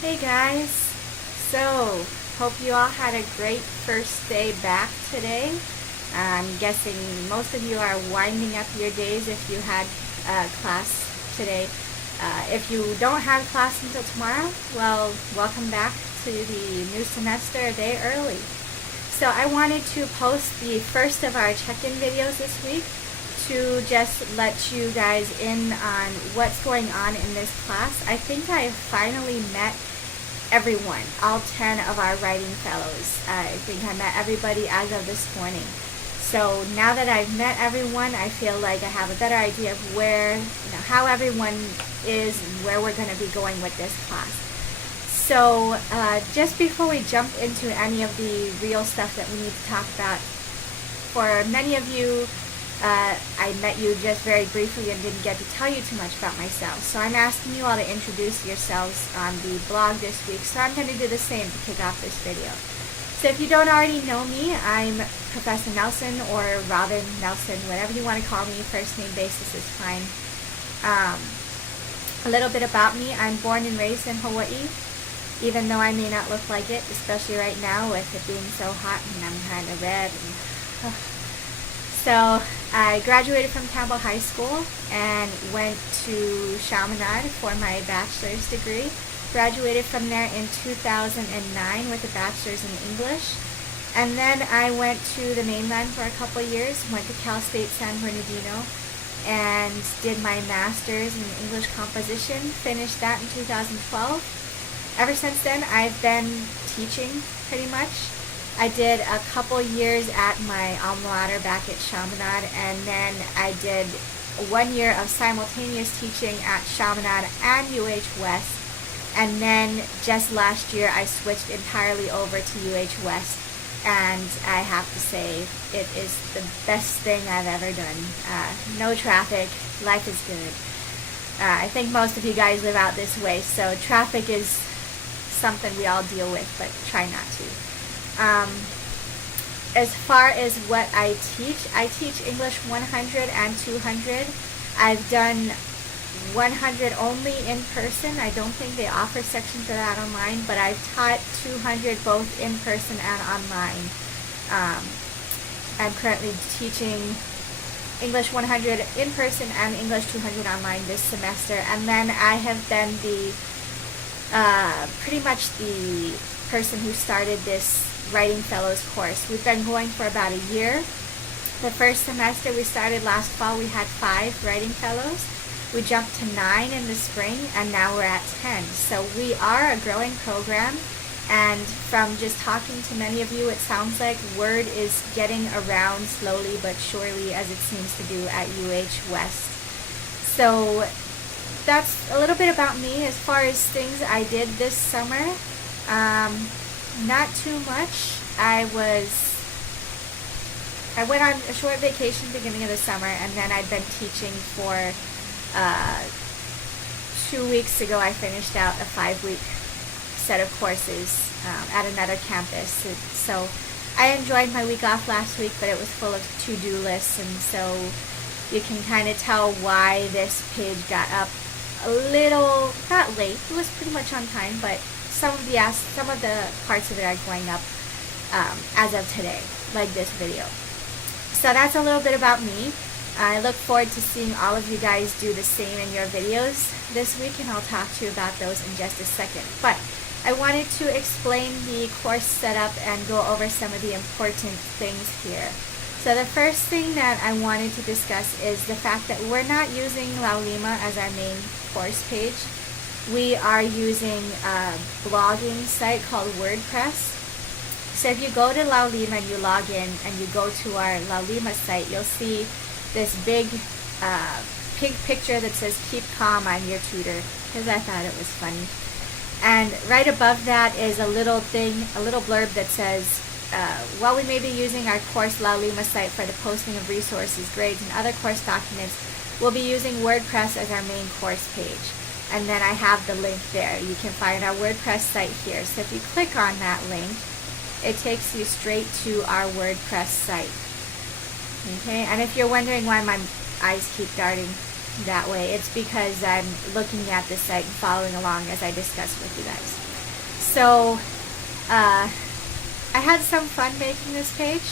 Hey guys, so hope you all had a great first day back today. I'm guessing most of you are winding up your days if you had class today. If you don't have class until tomorrow, well, welcome back to the new semester a day early. So I wanted to post the first of our check-in videos this week to just let you guys in on what's going on in this class. I think I have finally met everyone, all 10 of our writing fellows. I think I met everybody as of this morning. So now that I've met everyone, I feel like I have a better idea of how everyone is, where we're going to be going with this class. So just before we jump into any of the real stuff that we need to talk about, for many of you, I met you just very briefly and didn't get to tell you too much about myself. So I'm asking you all to introduce yourselves on the blog this week. So I'm going to do the same to kick off this video. So if you don't already know me, I'm Professor Nelson or Robin Nelson, whatever you want to call me. First name basis is fine. A little bit about me. I'm born and raised in Hawaii, even though I may not look like it, especially right now with it being so hot and I'm kind of red. So I graduated from Campbell High School and went to Chaminade for my bachelor's degree. Graduated from there in 2009 with a bachelor's in English. And then I went to the mainland for a couple years, went to Cal State San Bernardino and did my master's in English composition, finished that in 2012. Ever since then, I've been teaching pretty much. I did a couple years at my alma mater back at Chaminade, and then I did 1 year of simultaneous teaching at Chaminade and UH West, and then just last year I switched entirely over to UH West, and I have to say it is the best thing I've ever done. No traffic, life is good. I think most of you guys live out this way, so traffic is something we all deal with, but try not to. As far as what I teach English 100 and 200. I've done 100 only in person. I don't think they offer sections of that online, but I've taught 200 both in person and online. I'm currently teaching English 100 in person and English 200 online this semester, and then I have been the pretty much the person who started this Writing Fellows course. We've been going for about a year. The first semester we started last fall, we had 5 Writing Fellows. We jumped to 9 in the spring, and now we're at 10. So we are a growing program, and from just talking to many of you, it sounds like word is getting around slowly but surely, as it seems to do at UH West. So that's a little bit about me. As far as things I did this summer, not too much. I went on a short vacation beginning of the summer, and then I'd been teaching for 2 weeks ago. I finished out a 5-week set of courses at another campus. So I enjoyed my week off last week, but it was full of to-do lists, and so you can kind of tell why this page got up a little, not late. It was pretty much on time, but some of the parts of it are going up as of today, like this video. So that's a little bit about me. I look forward to seeing all of you guys do the same in your videos this week, and I'll talk to you about those in just a second. But I wanted to explain the course setup and go over some of the important things here. So the first thing that I wanted to discuss is the fact that we're not using Laulima as our main course page. We are using a blogging site called WordPress. So if you go to Laulima and you log in and you go to our Laulima site, you'll see this big pink picture that says "Keep Calm, I'm your tutor," because I thought it was funny. And right above that is a little blurb that says, while we may be using our course Laulima site for the posting of resources, grades, and other course documents, we'll be using WordPress as our main course page. And then I have the link there. You can find our WordPress site here. So if you click on that link, it takes you straight to our WordPress site. Okay, and if you're wondering why my eyes keep darting that way, it's because I'm looking at the site and following along as I discuss with you guys. So I had some fun making this page.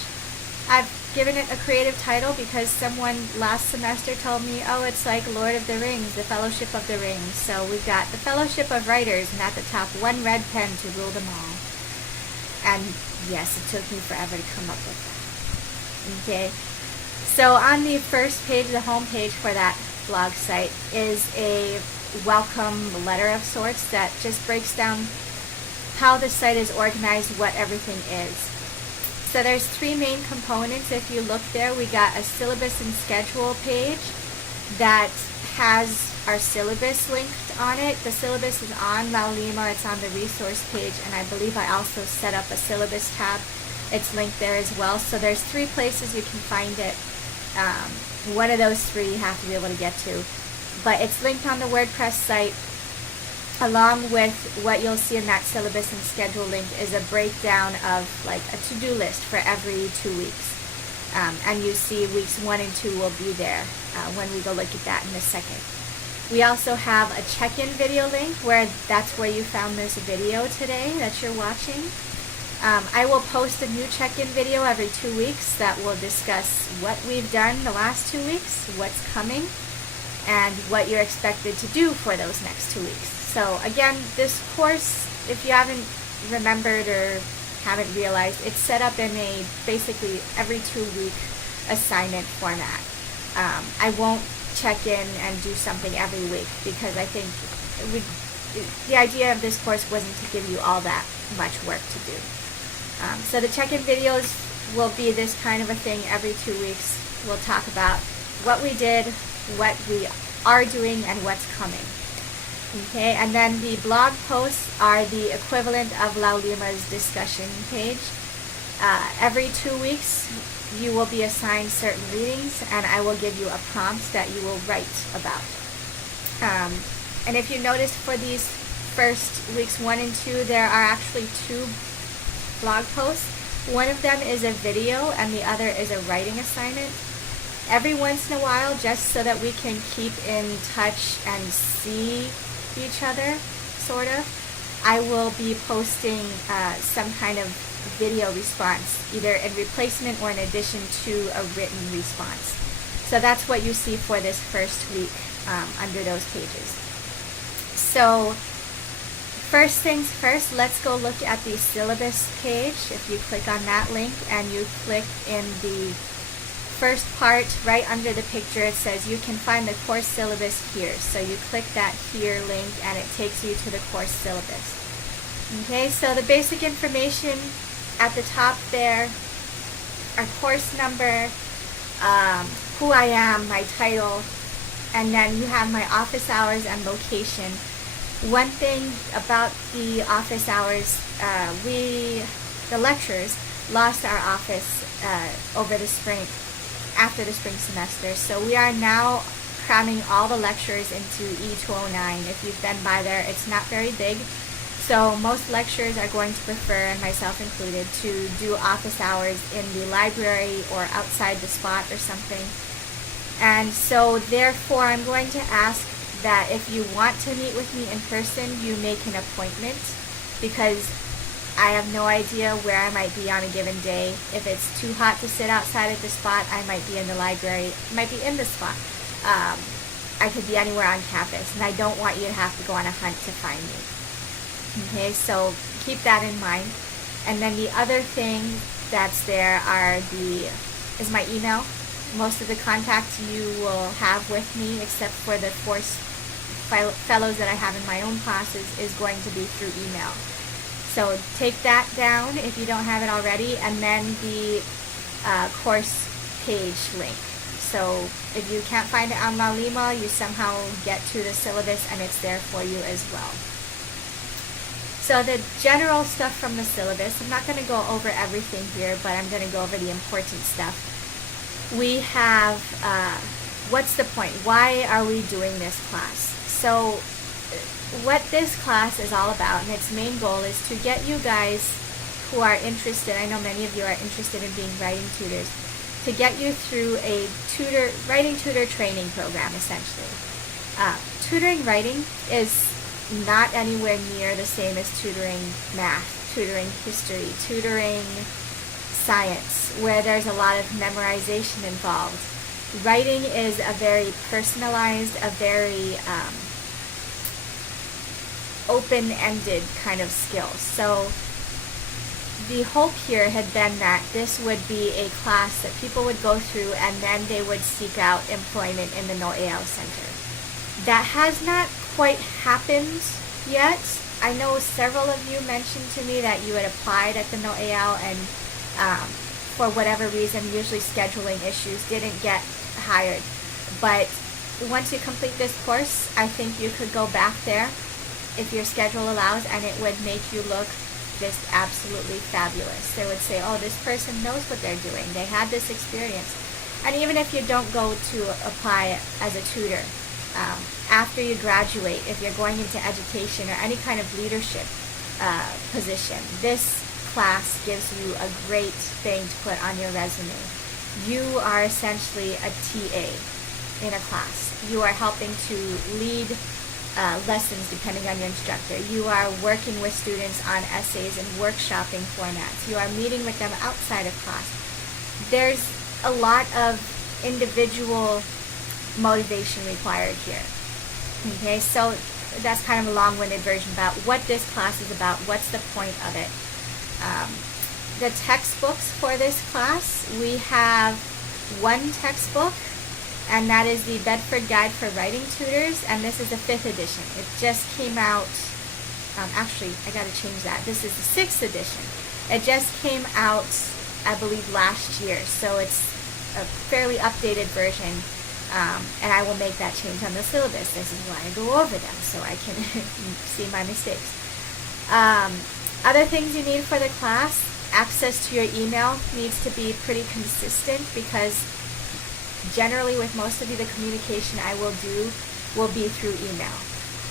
I've given it a creative title because someone last semester told me, oh, it's like Lord of the Rings, the Fellowship of the Ring. So we've got the Fellowship of Writers, and at the top, one red pen to rule them all. And yes, it took me forever to come up with that. Okay, so on the first page, the home page for that blog site is a welcome letter of sorts that just breaks down how the site is organized, what everything is. So there's three main components. If you look there, we got a syllabus and schedule page that has our syllabus linked on it. The syllabus is on Laulima, it's on the resource page, and I believe I also set up a syllabus tab. It's linked there as well. So there's three places you can find it. One of those three you have to be able to get to. But it's linked on the WordPress site, along with what you'll see in that syllabus and schedule link is a breakdown of like a to-do list for every 2 weeks. And you see weeks 1 and 2 will be there when we go look at that in a second. We also have a check-in video link where that's where you found this video today that you're watching. I will post a new check-in video every 2 weeks that will discuss what we've done the last 2 weeks, what's coming, and what you're expected to do for those next 2 weeks. So again, this course, if you haven't remembered or haven't realized, it's set up in a basically every 2 week assignment format. I won't check in and do something every week because I think the idea of this course wasn't to give you all that much work to do. So the check-in videos will be this kind of a thing every 2 weeks. We'll talk about what we did, what we are doing, and what's coming. Okay, and then the blog posts are the equivalent of Laulima's discussion page. Every 2 weeks, you will be assigned certain readings, and I will give you a prompt that you will write about. And if you notice for these first weeks 1 and 2, there are actually 2 blog posts. One of them is a video, and the other is a writing assignment. Every once in a while, just so that we can keep in touch and see each other, sort of, I will be posting some kind of video response, either in replacement or in addition to a written response. So that's what you see for this first week under those pages. So first things first, let's go look at the syllabus page. If you click on that link and you click in the first part right under the picture, it says you can find the course syllabus here. So you click that here link and it takes you to the course syllabus. Okay, so the basic information at the top there, our course number, who I am, my title, and then you have my office hours and location. One thing about the office hours, the lecturers lost our office over the spring, after the spring semester. So we are now cramming all the lectures into E209. If you've been by there, it's not very big. So most lecturers are going to prefer, and myself included, to do office hours in the library or outside the spot or something. And so therefore I'm going to ask that if you want to meet with me in person, you make an appointment, because I have no idea where I might be on a given day. If it's too hot to sit outside at the spot, I might be in the library, might be in the spot. I could be anywhere on campus, and I don't want you to have to go on a hunt to find me. Okay, so keep that in mind. And then the other thing that's there is my email. Most of the contact you will have with me, except for the fellows that I have in my own classes, is going to be through email. So take that down if you don't have it already, and then the course page link. So if you can't find it on Laulima, you somehow get to the syllabus and it's there for you as well. So the general stuff from the syllabus, I'm not going to go over everything here, but I'm going to go over the important stuff. We have, what's the point? Why are we doing this class? So what this class is all about, and its main goal, is to get you guys who are interested, I know many of you are interested in being writing tutors, to get you through a writing tutor training program, essentially. Tutoring writing is not anywhere near the same as tutoring math, tutoring history, tutoring science, where there's a lot of memorization involved. Writing is a very personalized, a very open-ended kind of skill. So the hope here had been that this would be a class that people would go through and then they would seek out employment in the No'eau Center. That has not quite happened yet. I know several of you mentioned to me that you had applied at the No'eau and for whatever reason, usually scheduling issues, didn't get hired. But once you complete this course, I think you could go back there if your schedule allows, and it would make you look just absolutely fabulous. They would say, oh, this person knows what they're doing. They had this experience. And even if you don't go to apply as a tutor, after you graduate, if you're going into education or any kind of leadership position, this class gives you a great thing to put on your resume. You are essentially a TA in a class. You are helping to lead lessons depending on your instructor. You are working with students on essays and workshopping formats. You are meeting with them outside of class. There's a lot of individual motivation required here. Okay, so that's kind of a long-winded version about what this class is about, what's the point of it. The textbooks for this class, we have one textbook, and that is the Bedford Guide for Writing Tutors, and this is the 5th edition. It just came out, actually, I gotta change that. This is the 6th edition. It just came out, I believe, last year, so it's a fairly updated version, and I will make that change on the syllabus. This is why I go over them, so I can see my mistakes. Other things you need for the class, access to your email needs to be pretty consistent, because generally with most of you, the communication I will do will be through email.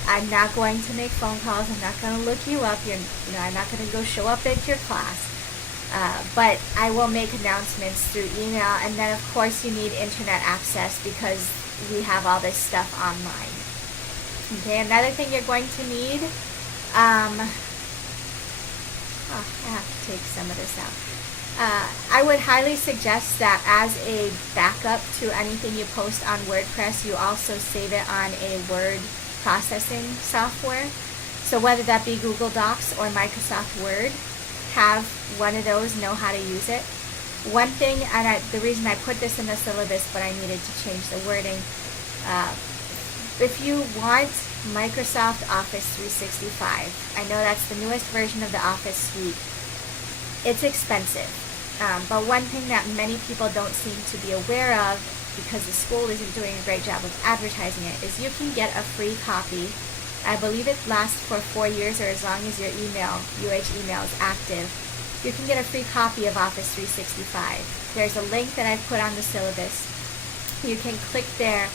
I'm not going to make phone calls. I'm not going to look you up. I'm not going to go show up at your class. But I will make announcements through email. And then, of course, you need internet access because we have all this stuff online. Okay, another thing you're going to need, I have to take some of this out. I would highly suggest that as a backup to anything you post on WordPress, you also save it on a word processing software. So whether that be Google Docs or Microsoft Word, have one of those, know how to use it. One thing, and the reason I put this in the syllabus, but I needed to change the wording, if you want Microsoft Office 365, I know that's the newest version of the Office suite, it's expensive. But one thing that many people don't seem to be aware of, because the school isn't doing a great job of advertising it, is you can get a free copy. I believe it lasts for 4 years, or as long as your UH email is active. You can get a free copy of Office 365. There's a link that I've put on the syllabus. You can click there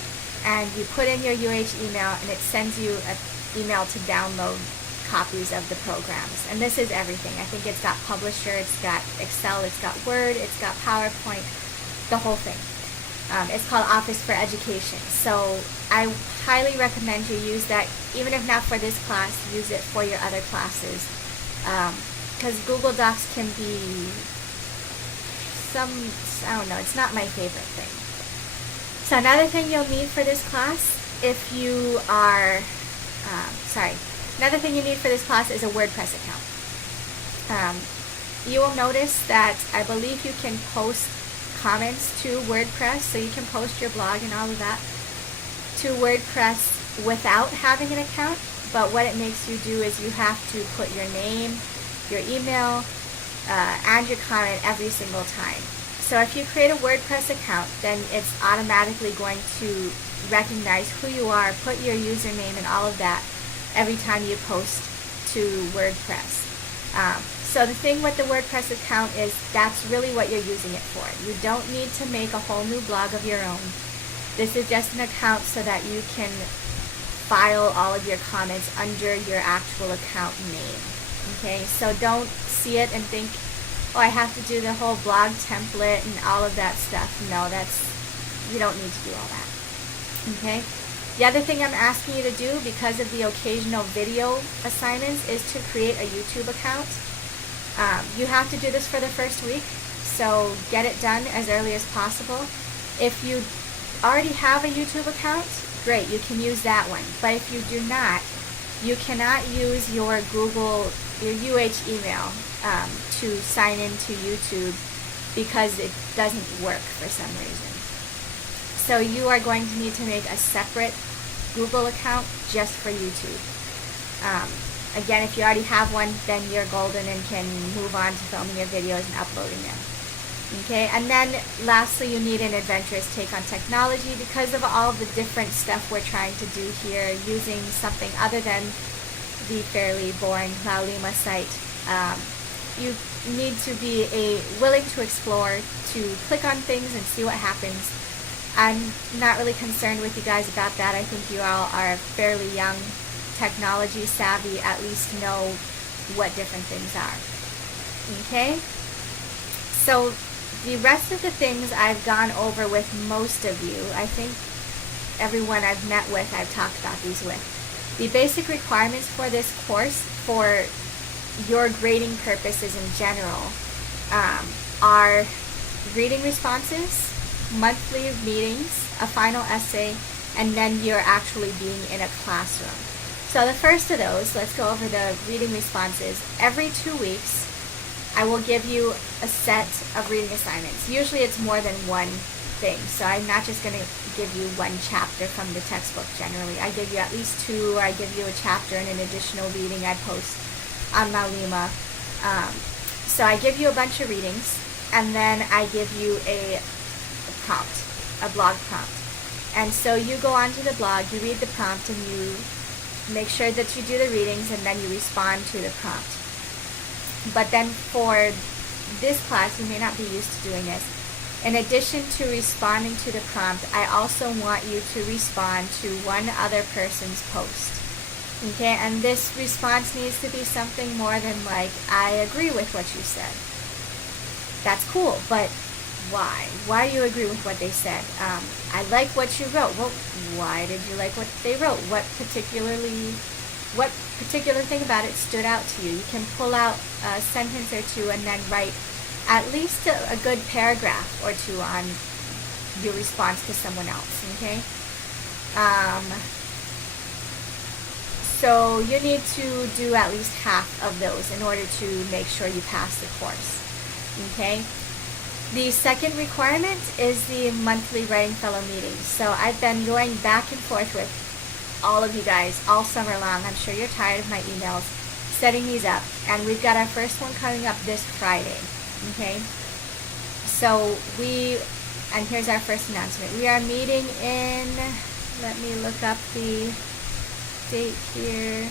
and you put in your UH email, and it sends you an email to download copies of the programs. And this is everything. I think it's got Publisher, it's got Excel, it's got Word, it's got PowerPoint, the whole thing. It's called Office for Education. So I highly recommend you use that, even if not for this class, use it for your other classes. Because Google Docs can be I don't know, it's not my favorite thing. So another thing you'll need for this class, if you are, another thing you need for this class is a WordPress account. You will notice that I believe you can post comments to WordPress, so you can post your blog and all of that to WordPress without having an account, but what it makes you do is you have to put your name, your email, and your comment every single time. So if you create a WordPress account, then it's automatically going to recognize who you are, put your username and all of that every time you post to WordPress. So the thing with the WordPress account is that's really what you're using it for. You don't need to make a whole new blog of your own. This is just an account so that you can file all of your comments under your actual account name. Okay, so don't see it and think, oh, I have to do the whole blog template and all of that stuff. No, you don't need to do all that. Okay, The other thing I'm asking you to do, because of the occasional video assignments, is to create a YouTube account. You have to do this for the first week, so get it done as early as possible. If you already have a YouTube account, great, you can use that one. But if you do not, you cannot use your UH email to sign into YouTube because it doesn't work for some reason. So you are going to need to make a separate Google account just for YouTube. Again, if you already have one, then you're golden and can move on to filming your videos and uploading them. Okay, and then lastly, you need an adventurous take on technology because of all the different stuff we're trying to do here using something other than the fairly boring La Lima site. You need to be willing to explore, to click on things and see what happens. I'm not really concerned with you guys about that. I think you all are fairly young, technology savvy, at least know what different things are. Okay? So the rest of the things I've gone over with most of you. I think everyone I've met with, I've talked about these with. The basic requirements for this course for your grading purposes in general are reading responses, monthly meetings, a final essay, and then you're actually being in a classroom. So the first of those, let's go over the reading responses. Every 2 weeks, I will give you a set of reading assignments. Usually it's more than one thing, so I'm not just going to give you one chapter from the textbook generally. I give you at least two, or I give you a chapter and an additional reading I post on La Lima. So I give you a bunch of readings, and then I give you a prompt, a blog prompt. And so you go onto the blog, you read the prompt, and you make sure that you do the readings, and then you respond to the prompt. But then for this class, you may not be used to doing this. In addition to responding to the prompt, I also want you to respond to one other person's post. Okay, and this response needs to be something more than like, I agree with what you said. That's cool, but why? Why do you agree with what they said? I like what you wrote. Well, why did you like what they wrote? What particular thing about it stood out to you? You can pull out a sentence or two and then write at least a good paragraph or two on your response to someone else, okay? So you need to do at least half of those in order to make sure you pass the course, okay? The second requirement is the monthly Writing Fellow meetings. So I've been going back and forth with all of you guys all summer long. I'm sure you're tired of my emails, setting these up. And we've got our first one coming up this Friday, okay? So and here's our first announcement. We are meeting in, let me look up the date here.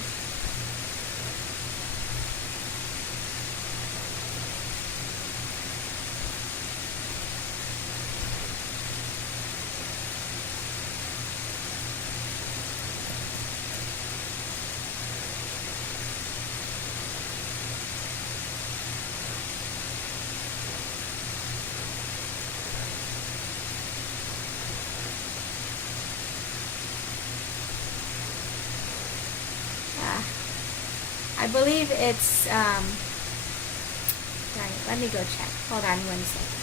I believe it's, let me go check. Hold on 1 second.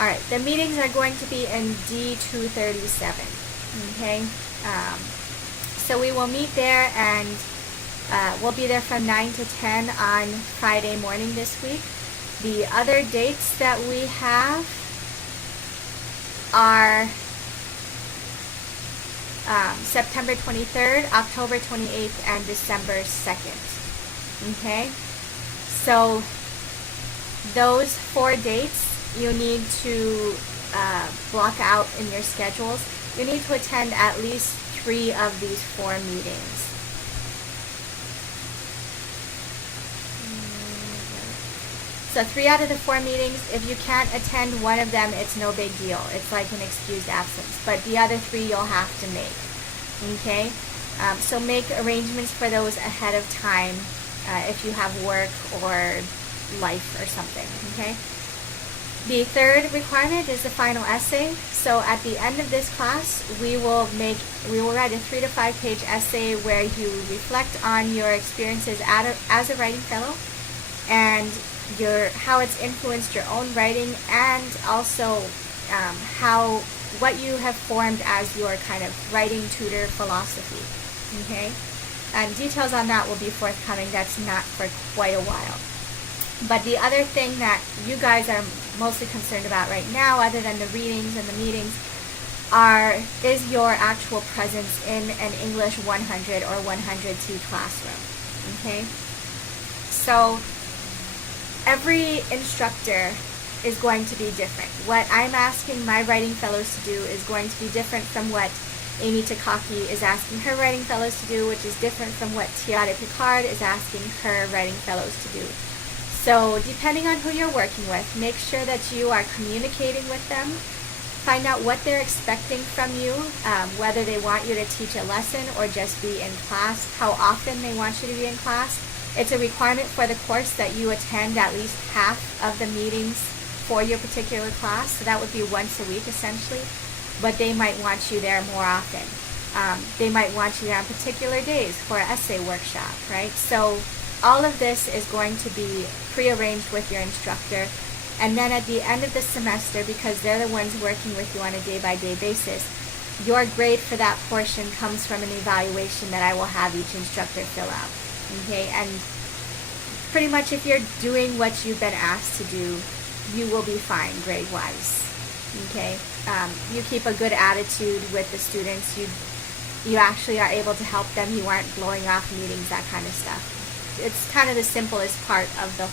Alright, the meetings are going to be in D237, okay? So we will meet there, and we'll be there from 9 to 10 on Friday morning this week. The other dates that we have are September 23rd, October 28th, and December 2nd. Okay? So those 4 dates you need to block out in your schedules. You need to attend at least 3 of these 4 meetings. So 3 out of the 4 meetings, if you can't attend one of them, it's no big deal. It's like an excused absence. But the other 3 you'll have to make. Okay? So make arrangements for those ahead of time if you have work or life or something. Okay? The third requirement is the final essay. So at the end of this class, we will write a 3 to 5 page essay where you reflect on your experiences as a writing fellow and how it's influenced your own writing, and also what you have formed as your kind of writing tutor philosophy. Okay, and details on that will be forthcoming. That's not for quite a while. But the other thing that you guys are mostly concerned about right now, other than the readings and the meetings, is your actual presence in an English 100 or 100T classroom. Okay, so every instructor is going to be different. What I'm asking my writing fellows to do is going to be different from what Amy Takaki is asking her writing fellows to do, which is different from what Tiare Picard is asking her writing fellows to do. So depending on who you're working with, make sure that you are communicating with them. Find out what they're expecting from you, whether they want you to teach a lesson or just be in class, how often they want you to be in class. It's a requirement for the course that you attend at least half of the meetings for your particular class. So that would be once a week essentially, but they might want you there more often. They might want you there on particular days for an essay workshop, right? So all of this is going to be prearranged with your instructor. And then at the end of the semester, because they're the ones working with you on a day-by-day basis, your grade for that portion comes from an evaluation that I will have each instructor fill out. Okay, and pretty much if you're doing what you've been asked to do, you will be fine grade-wise. Okay, you keep a good attitude with the students. You actually are able to help them. You aren't blowing off meetings, that kind of stuff. It's kind of the simplest part of the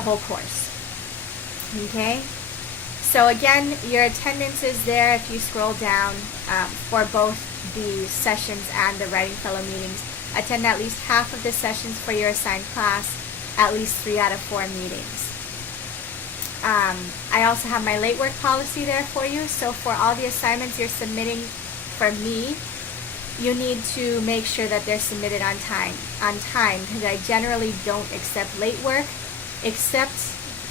whole course. Okay, so again, your attendance is there if you scroll down for both the sessions and the writing fellow meetings. Attend at least half of the sessions for your assigned class, at least 3 out of 4 meetings. I also have my late work policy there for you. So for all the assignments you're submitting for me, you need to make sure that they're submitted on time, because I generally don't accept late work, except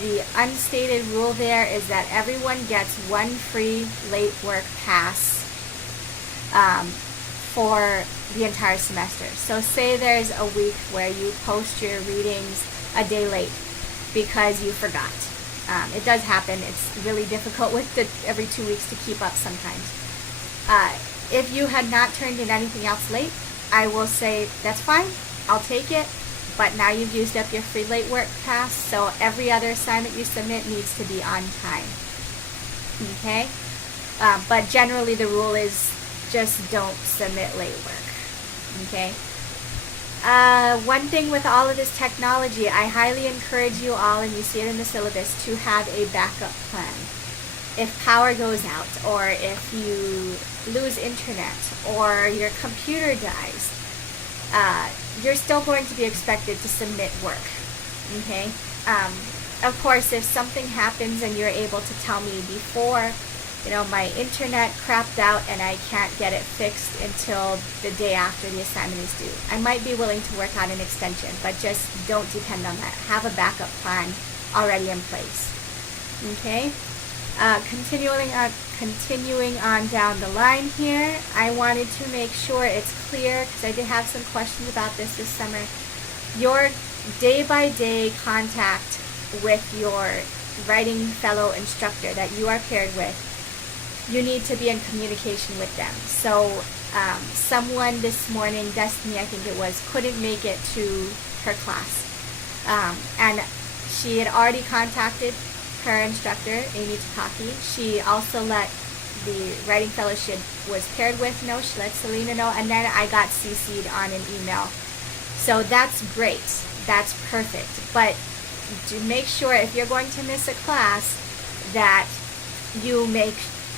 the unstated rule there is that everyone gets 1 free late work pass for the entire semester. So say there's a week where you post your readings a day late because you forgot. It does happen. It's really difficult with every 2 weeks to keep up sometimes. If you had not turned in anything else late, I will say that's fine, I'll take it, but now you've used up your free late work pass, so every other assignment you submit needs to be on time. Okay? But generally the rule is just don't submit late work. Okay? One thing with all of this technology, I highly encourage you all, and you see it in the syllabus, to have a backup plan. If power goes out, or if you lose internet, or your computer dies, you're still going to be expected to submit work. Okay? Of course, if something happens and you're able to tell me before, my internet crapped out and I can't get it fixed until the day after the assignment is due, I might be willing to work on an extension, but just don't depend on that. Have a backup plan already in place. Okay? Continuing on down the line here, I wanted to make sure it's clear, because I did have some questions about this summer. Your day-by-day contact with your writing fellow instructor that you are paired with, you need to be in communication with them. So someone this morning, Destiny I think it was, couldn't make it to her class. And she had already contacted her instructor, Amy Takaki. She also let the writing fellow she was paired with know. She let Selena know, and then I got CC'd on an email. So that's great. That's perfect. But to make sure, if you're going to miss a class, that you make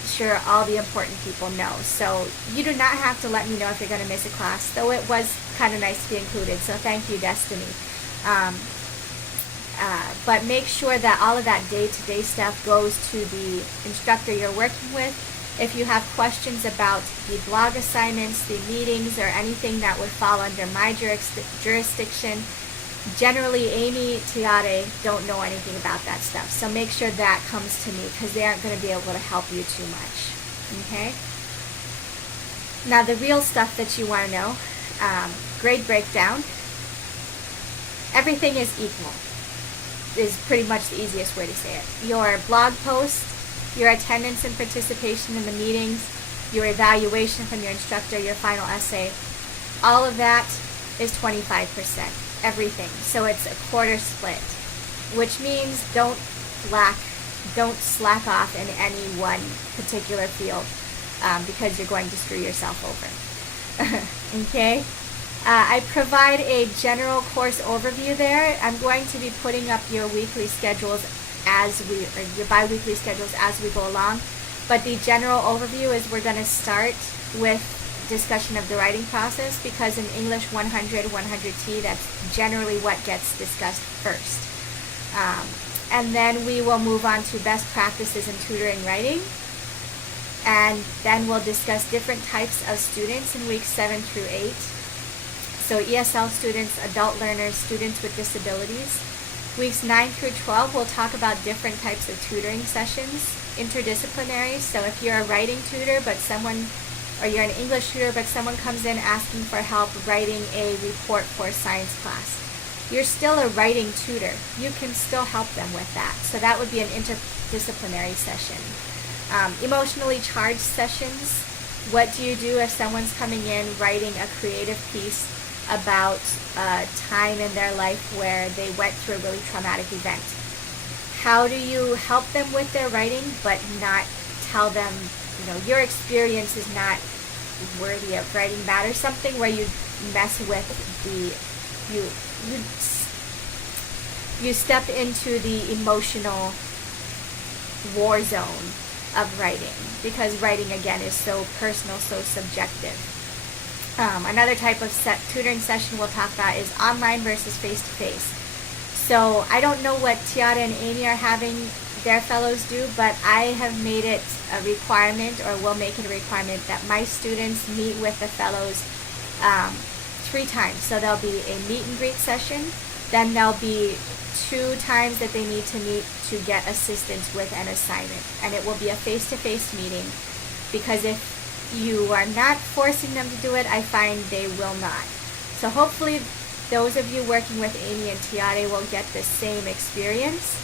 sure all the important people know. So you do not have to let me know if you're going to miss a class, though it was kind of nice to be included. So thank you, Destiny. But make sure that all of that day-to-day stuff goes to the instructor you're working with. If you have questions about the blog assignments, the meetings, or anything that would fall under my jurisdiction, Generally, Amy, Tiare don't know anything about that stuff. So make sure that comes to me because they aren't going to be able to help you too much. Okay? Now the real stuff that you want to know, grade breakdown. Everything is equal is pretty much the easiest way to say it. Your blog post, your attendance and participation in the meetings, your evaluation from your instructor, your final essay, all of that is 25%. Everything. So it's a quarter split, which means don't slack off in any one particular field because you're going to screw yourself over. Okay? I provide a general course overview there. I'm going to be putting up your weekly schedules or your bi-weekly schedules as we go along. But the general overview is we're going to start with discussion of the writing process because in English 100, 100T, that's generally what gets discussed first. And then we will move on to best practices in tutoring writing. And then we'll discuss different types of students in weeks 7 through 8. So ESL students, adult learners, students with disabilities. Weeks 9 through 12, we'll talk about different types of tutoring sessions, interdisciplinary. So if you're a writing tutor, or you're an English tutor, but someone comes in asking for help writing a report for a science class, you're still a writing tutor. You can still help them with that. So that would be an interdisciplinary session. Emotionally charged sessions. What do you do if someone's coming in writing a creative piece about a time in their life where they went through a really traumatic event? How do you help them with their writing but not tell them, your experience is not worthy of writing that, or something where you mess with you step into the emotional war zone of writing, because writing again is so personal, so subjective. Another type of tutoring session we'll talk about is online versus face-to-face. So I don't know what Tiara and Amy are having their fellows do, but I have made it a requirement, or will make it a requirement, that my students meet with the fellows 3 times. So there'll be a meet and greet session, then there'll be 2 times that they need to meet to get assistance with an assignment, and it will be a face-to-face meeting, because if you are not forcing them to do it, I find they will not. So hopefully those of you working with Amy and Tiare will get the same experience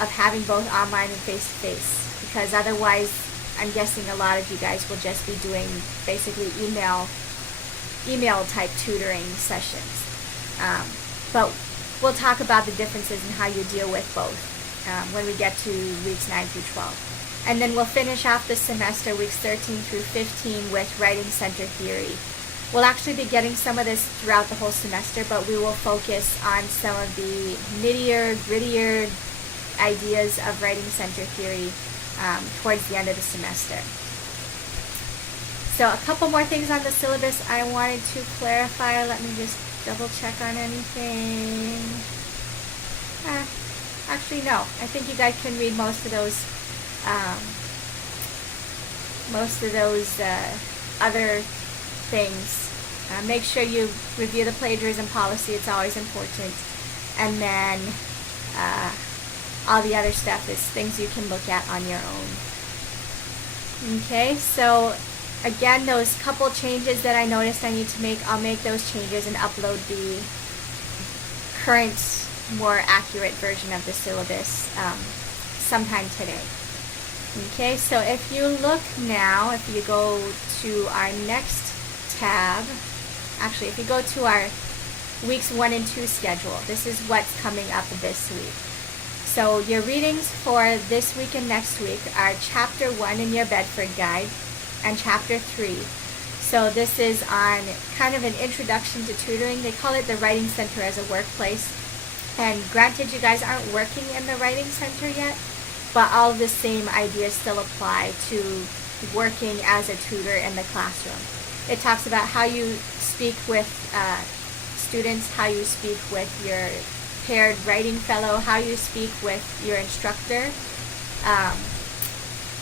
of having both online and face-to-face, because otherwise I'm guessing a lot of you guys will just be doing basically email type tutoring sessions. But we'll talk about the differences in how you deal with both when we get to weeks 9 through 12. And then we'll finish off the semester, weeks 13 through 15, with writing center theory. We'll actually be getting some of this throughout the whole semester, but we will focus on some of the nittier, grittier ideas of writing center theory towards the end of the semester. So a couple more things on the syllabus I wanted to clarify. Let me just double check on anything. Actually, no. I think you guys can read most of those other things. Make sure you review the plagiarism policy. It's always important. And then all the other stuff is things you can look at on your own. Okay, so again, those couple changes that I noticed I need to make, I'll make those changes and upload the current, more accurate version of the syllabus sometime today. Okay, so if you look now, if you go to our next tab, actually if you go to our weeks 1 and 2 schedule, this is what's coming up this week. So your readings for this week and next week are Chapter 1 in your Bedford Guide and Chapter 3. So this is on kind of an introduction to tutoring. They call it the Writing Center as a workplace. And granted, you guys aren't working in the Writing Center yet, but all of the same ideas still apply to working as a tutor in the classroom. It talks about how you speak with students, how you speak with your paired writing fellow, how you speak with your instructor.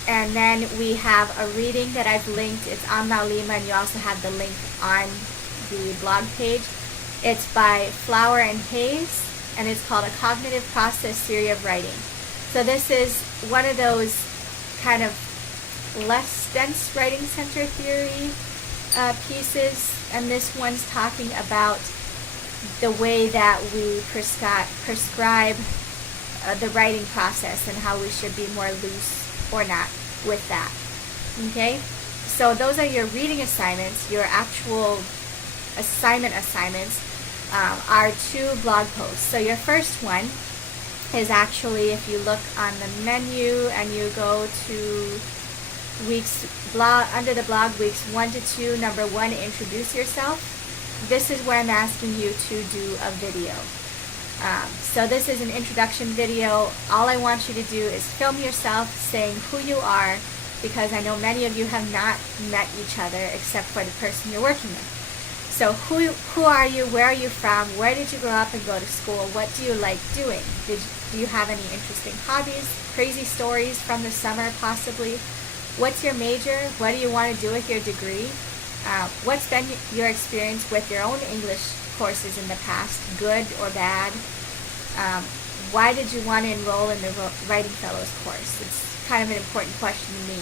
And then we have a reading that I've linked. It's on Maulima, and you also have the link on the blog page. It's by Flower and Hayes, and it's called A Cognitive Process Theory of Writing. So this is one of those kind of less dense writing center theory pieces, and this one's talking about the way that we prescribe the writing process and how we should be more loose or not with that. Okay? So those are your reading assignments. Your actual assignments are 2 blog posts. So your first one is actually, if you look on the menu and you go to under the blog weeks 1 to 2, number 1, introduce yourself. This is where I'm asking you to do a video. So this is an introduction video. All I want you to do is film yourself saying who you are, because I know many of you have not met each other except for the person you're working with. So who are you? Where are you from? Where did you grow up and go to school? What do you like doing? Do you have any interesting hobbies? Crazy stories from the summer possibly? What's your major? What do you want to do with your degree? What's been your experience with your own English courses in the past, good or bad? Why did you want to enroll in the Writing Fellows course? It's kind of an important question to me.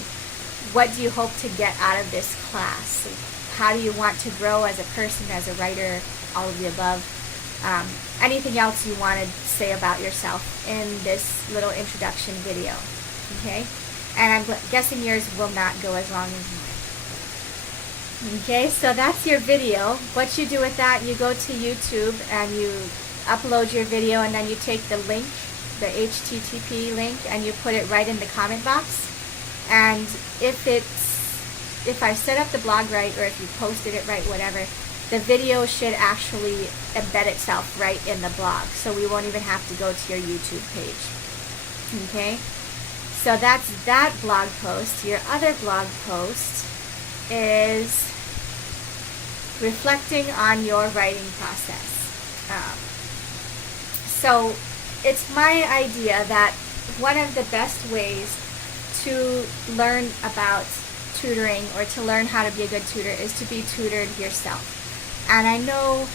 What do you hope to get out of this class? How do you want to grow as a person, as a writer, all of the above? Anything else you want to say about yourself in this little introduction video, okay? And I'm guessing yours will not go as long as mine. Okay, so that's your video. What you do with that, you go to YouTube and you upload your video, and then you take the link, the HTTP link, and you put it right in the comment box. And if I set up the blog right, or if you posted it right, whatever, the video should actually embed itself right in the blog, so we won't even have to go to your YouTube page. Okay? So that's that blog post. Your other blog post is reflecting on your writing process. So it's my idea that one of the best ways to learn about tutoring, or to learn how to be a good tutor, is to be tutored yourself. And I know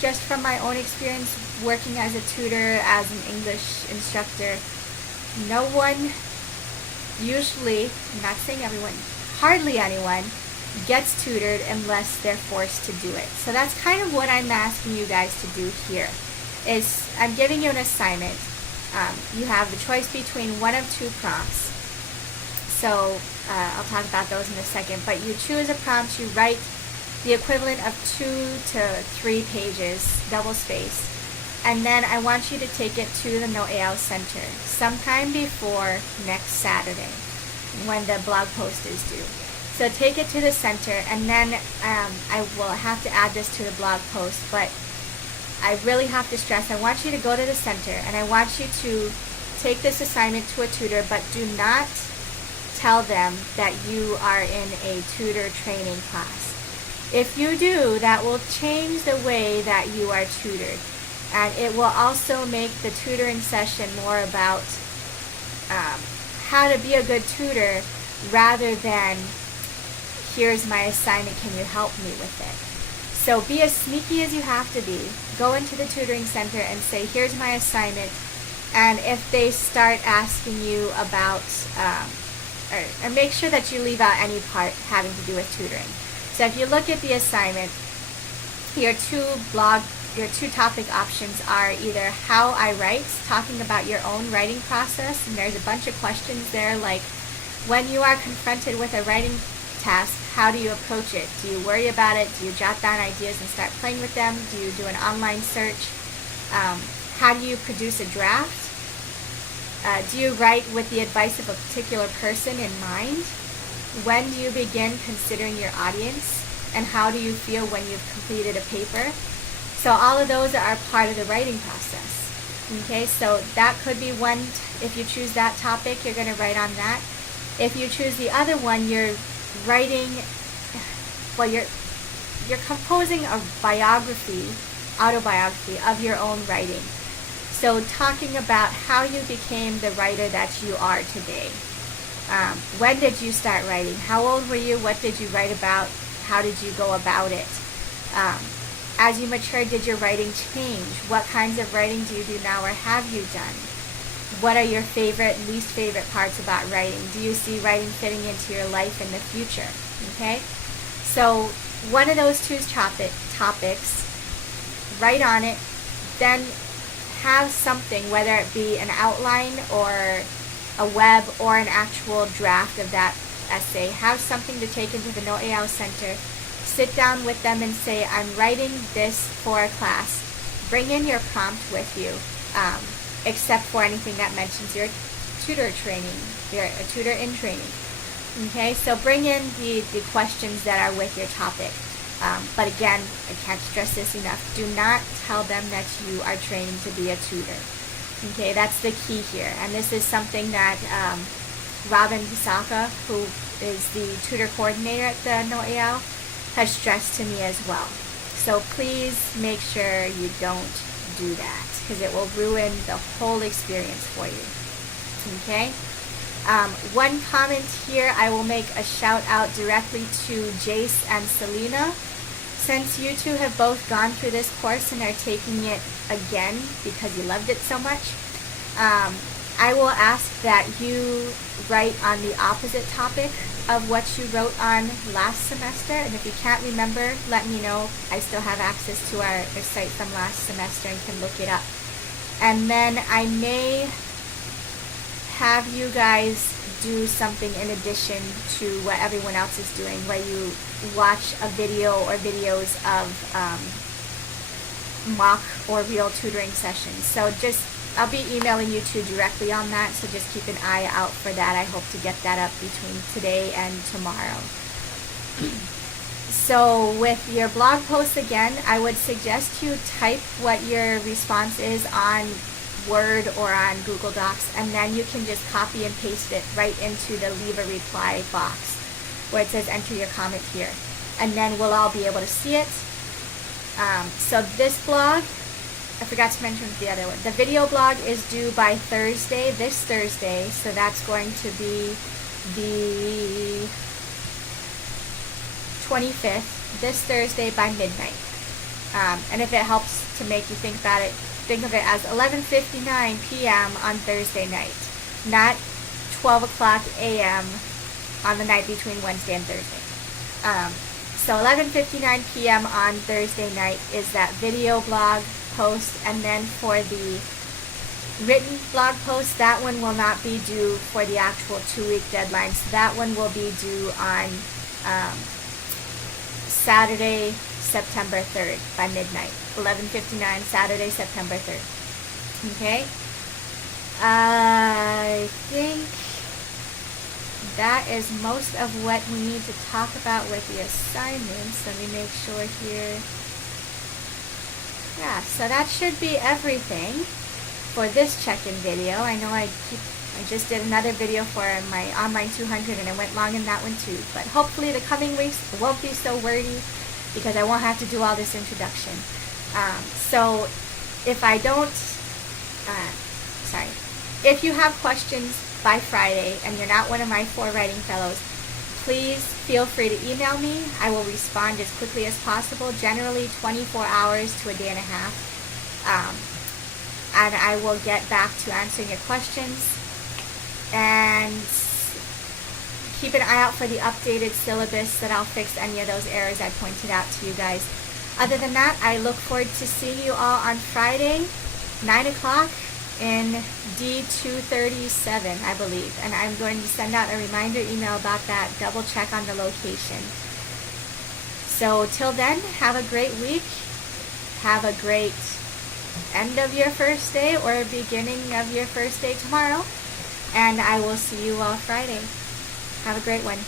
just from my own experience working as a tutor, as an English instructor, no one usually, I'm not saying everyone, hardly anyone gets tutored unless they're forced to do it. So that's kind of what I'm asking you guys to do here. Is I'm giving you an assignment. You have the choice between one of 2 prompts. So I'll talk about those in a second. But you choose a prompt, you write the equivalent of 2 to 3 pages, double space. And then I want you to take it to the NOEL Center sometime before next Saturday when the blog post is due. So take it to the center, and then I will have to add this to the blog post, but I really have to stress, I want you to go to the center, and I want you to take this assignment to a tutor, but do not tell them that you are in a tutor training class. If you do, that will change the way that you are tutored. And it will also make the tutoring session more about how to be a good tutor, rather than, here's my assignment, can you help me with it? So be as sneaky as you have to be. Go into the tutoring center and say, here's my assignment. And if they start asking you about, or make sure that you leave out any part having to do with tutoring. So if you look at the assignment, your 2 topic options are either how I write, talking about your own writing process, and there's a bunch of questions there, like when you are confronted with a writing task, how do you approach it? Do you worry about it? Do you jot down ideas and start playing with them? Do you do an online search? How do you produce a draft? Do you write with the advice of a particular person in mind? When do you begin considering your audience? And how do you feel when you've completed a paper? So all of those are part of the writing process. Okay, so that could be one. If you choose that topic, you're going to write on that. If you choose the other one, you're writing, well, you're composing a autobiography of your own writing. So talking about how you became the writer that you are today. When did you start writing? How old were you? What did you write about? How did you go about it? As you mature, did your writing change? What kinds of writing do you do now, or have you done? What are your favorite and least favorite parts about writing? Do you see writing fitting into your life in the future? Okay? So one of those two topics, write on it, then have something, whether it be an outline or a web or an actual draft of that essay. Have something to take into the No AL Center. Sit down with them and say, I'm writing this for a class. Bring in your prompt with you, except for anything that mentions your tutor training, your tutor in training. Okay, so bring in the questions that are with your topic. But again, I can't stress this enough. Do not tell them that you are training to be a tutor. Okay, that's the key here. And this is something that Robin Tasaka, who is the tutor coordinator at the No AL, has stressed to me as well. So please make sure you don't do that, because it will ruin the whole experience for you. Okay? One comment here, I will make a shout out directly to Jace and Selena. Since you two have both gone through this course and are taking it again because you loved it so much, I will ask that you write on the opposite topic of what you wrote on last semester. And if you can't remember, let me know. I still have access to our site from last semester and can look it up. And then I may have you guys do something in addition to what everyone else is doing, where you watch a video or videos of mock or real tutoring sessions. So I'll be emailing you two directly on that, so just keep an eye out for that. I hope to get that up between today and tomorrow. So with your blog posts, again, I would suggest you type what your response is on Word or on Google Docs, and then you can just copy and paste it right into the leave a reply box where it says enter your comment here, and then we'll all be able to see it. So this blog, I forgot to mention the other one. The video blog is due by Thursday, this Thursday, so that's going to be the 25th, this Thursday by midnight. And if it helps to make you think about it, think of it as 11:59 p.m. on Thursday night, not 12 o'clock a.m. on the night between Wednesday and Thursday. So 11:59 p.m. on Thursday night is that video blog post, and then for the written blog post, that one will not be due for the actual 2-week deadline. So that one will be due on Saturday, September 3rd by midnight. 11:59 Saturday, September 3rd. Okay? I think that is most of what we need to talk about with the assignments. Let me make sure here. Yeah, so that should be everything for this check-in video. I know I just did another video for my online 200 and I went long in that one too. But hopefully the coming weeks won't be so wordy because I won't have to do all this introduction. So if I don't, if you have questions by Friday and you're not one of my 4 writing fellows, please feel free to email me. I will respond as quickly as possible, generally 24 hours to a day and a half. And I will get back to answering your questions. And keep an eye out for the updated syllabus that I'll fix any of those errors I pointed out to you guys. Other than that, I look forward to seeing you all on Friday, 9 o'clock in D237, I believe. And I'm going to send out a reminder email about that. Double check on the location. So till then, have a great week. Have a great end of your first day or beginning of your first day tomorrow. And I will see you all Friday. Have a great one.